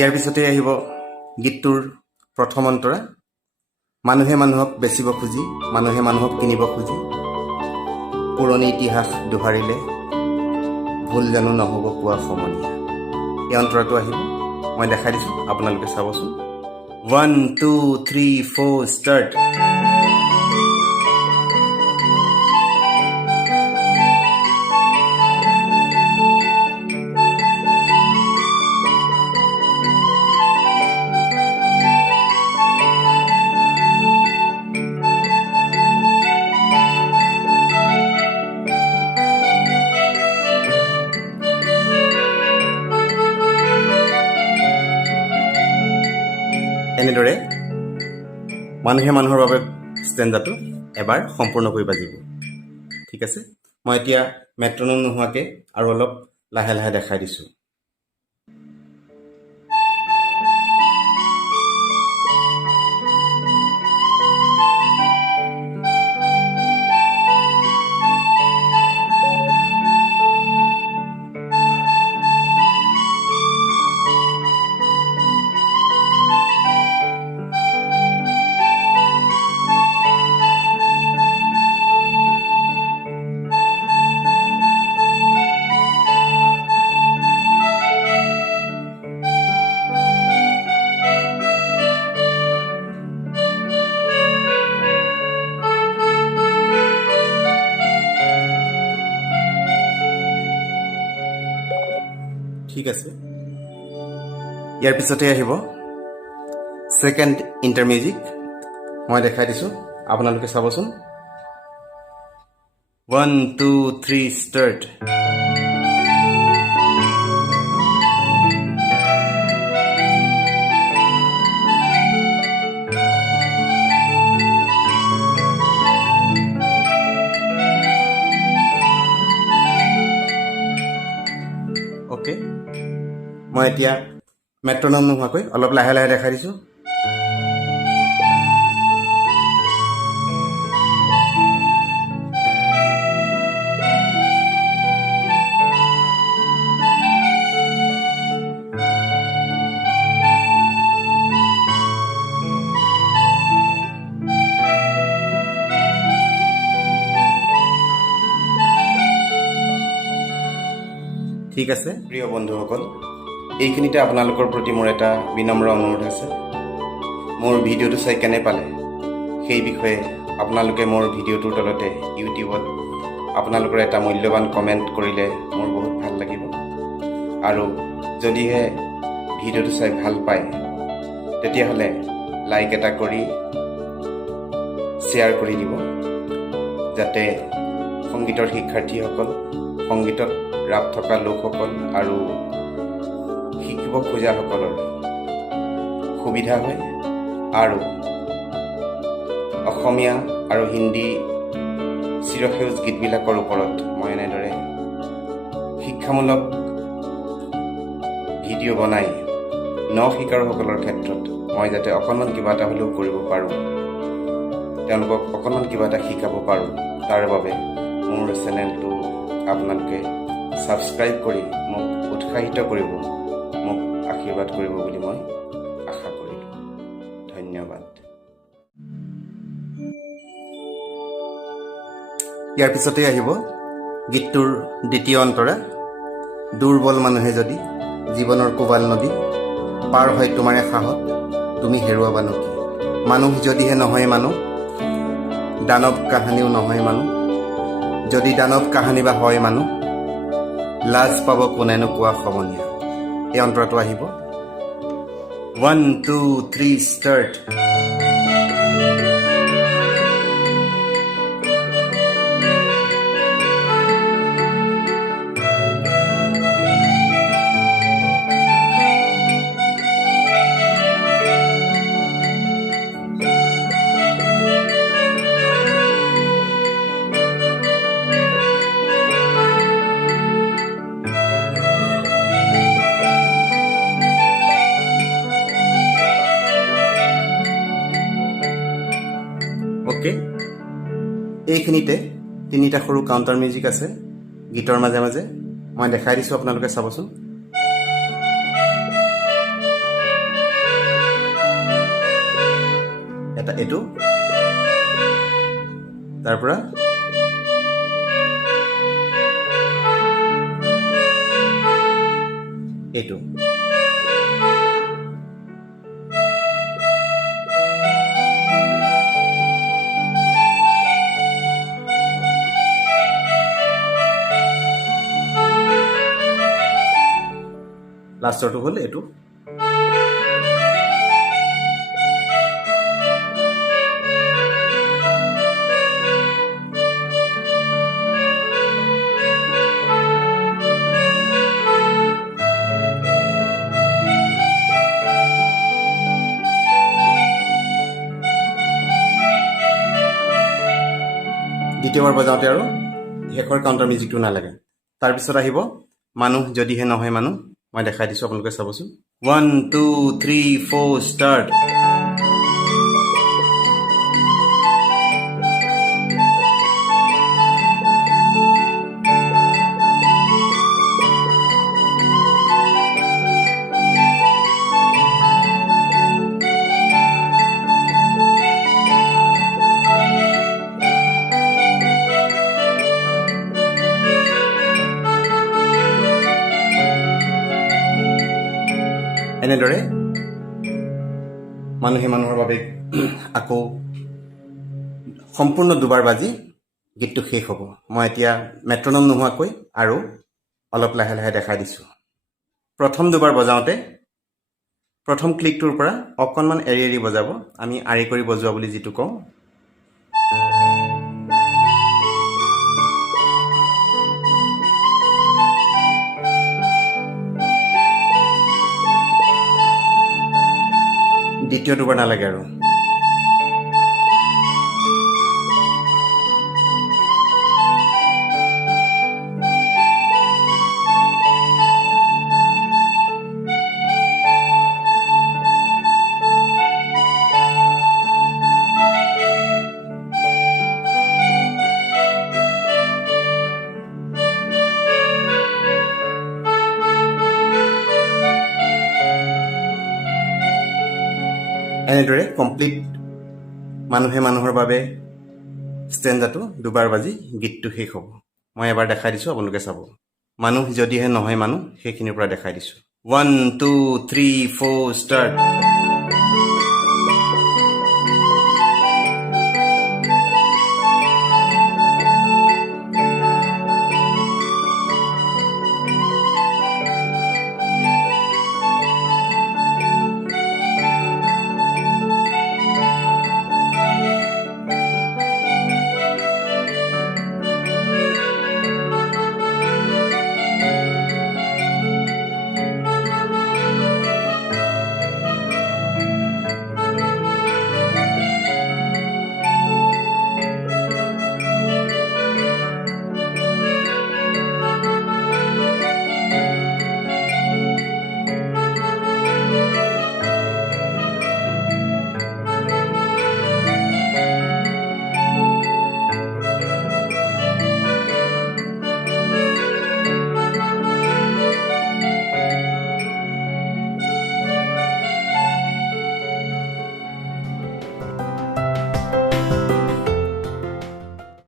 ইয়াৰ পিছতে আহিব গীতটোৰ প্ৰথম অন্তৰা। মানুহে মানুহক বেচিব খুজি, মানুহে মানুহক কিনিব খুজি, পুৰণি ইতিহাস দোহাৰিলে ভুল জানো নহ'ব কোৱা সমনীয়া। এই অন্তৰাটো আহিব, মই দেখাই দিছোঁ, আপোনালোকে চাবচোন। 1 2 3 4 ষ্টাৰ্ট। এনেদৰে মানুহে মানুহৰ বাবে ষ্টেঞ্জাটো এবাৰ সম্পূৰ্ণকৈ বাজিব। ঠিক আছে, মই এতিয়া মেট্ৰনম নোহোৱাকৈ আৰু অলপ লাহে লাহে দেখাই দিছোঁ। ঠিক আছে, ইয়াৰ পিছতে আহিব ছেকেণ্ড ইণ্টাৰমিউজিক। মই দেখাই দিছোঁ, আপোনালোকে চাবচোন। 1 2 3 ষ্টাৰ্ট। অ'কে, মই এতিয়া মেট্ৰনম নোহোৱাকৈ অলপ লাহে লাহে দেখাই দিছোঁ। ঠিক আছে, প্ৰিয় বন্ধুসকল, এইখিনিতে আপোনালোকৰ প্ৰতি মোৰ এটা বিনম্ৰ অনুৰোধ আছে। মোৰ ভিডিঅ'টো চাই কেনে পালে সেই বিষয়ে আপোনালোকে মোৰ ভিডিঅ'টোৰ তলতে ইউটিউবত আপোনালোকৰ এটা মূল্যৱান কমেণ্ট কৰিলে মোৰ বহুত ভাল লাগিব। আৰু যদিহে ভিডিঅ'টো চাই ভাল পায় তেতিয়াহ'লে লাইক এটা কৰি শ্বেয়াৰ কৰি দিব, যাতে সংগীতৰ শিক্ষাৰ্থীসকল, সংগীতত ৰাপ থকা লোকসকল আৰু শিকিব খোজাসকলৰ সুবিধা হয়। আৰু অসমীয়া আৰু হিন্দী চিৰসেউজ গীতবিলাকৰ ওপৰত মই এনেদৰে শিক্ষামূলক ভিডিঅ' বনাই শিকাৰুসকলৰ ক্ষেত্ৰত মই যাতে অকণমান কিবা এটা হ'লেও কৰিব পাৰোঁ, তেওঁলোকক অকণমান কিবা এটা শিকাব পাৰোঁ, তাৰ বাবে মোৰ চেনেলটো আপোনালোকে ছাবস্ক্ৰাইব কৰি মোক উৎসাহিত কৰিব, মোক আশীৰ্বাদ কৰিব বুলি মই আশা কৰিলোঁ। ধন্যবাদ। ইয়াৰ পিছতে আহিব গীতটোৰ দ্বিতীয় অন্তৰা। দুৰ্বল মানুহে যদি জীৱনৰ কোবাল নদী পাৰ হয় তোমাৰে সাহত, তুমি হেৰুৱাবানো কি? মানুহ যদিহে নহয় মানুহ, দানৱ কাহানিও নহয় মানুহ। যদি দানৱ কাহানি বা হয় মানুহ, লাজ পাব কোনেনো কোৱা সমনীয়া। এই অন্তৰাটো আহিব। 1 2 3 ষ্টাৰ্ট। ওকে, এইখিনিতে তিনিটা সৰু কাউণ্টাৰ মিউজিক আছে গীতৰ মাজে মাজে, মই দেখাই দিছোঁ, আপোনালোকে চাবচোন। এটা এইটো, তাৰ পৰা এইটো। লাষ্টৰটো হ'ল এইটো। দ্বিতীয়বাৰ বজাওঁতে আৰু শেষৰ কাউণ্টাৰ মিউজিকটো নালাগে। তাৰপিছত আহিব মানুহ যদিহে নহয় মানুহ। মই দেখাই দিছোঁ, আপোনালোকে চাবচোন। 1 2 3 4 ষ্টাৰ্ট। এনেদৰে মানুহে মানুহৰ বাবে আকৌ সম্পূৰ্ণ দুবাৰ বাজি গীতটো শেষ হ'ব। মই এতিয়া মেট্ৰনম নোহোৱাকৈ আৰু অলপ লাহে লাহে দেখাই দিছোঁ। প্ৰথম দুবাৰ বজাওঁতে প্ৰথম ক্লিকটোৰ পৰা অকণমান এৰি এৰি বজাব, আমি আৰি কৰি বজোৱা বুলি যিটো কওঁ। দ্বিতীয় দুবাৰ নালাগে আৰু। এনেদৰে কমপ্লিট মানুহে মানুহৰ বাবে ষ্টেঞ্জাটো দুবাৰ বাজি গীতটো শেষ হ'ব। মই এবাৰ দেখাই দিছোঁ, আপোনালোকে চাব। মানুহ যদিহে নহয় মানুহ, সেইখিনিৰ পৰা দেখাই দিছোঁ। 1 2 3 4 ষ্টাৰ্ট।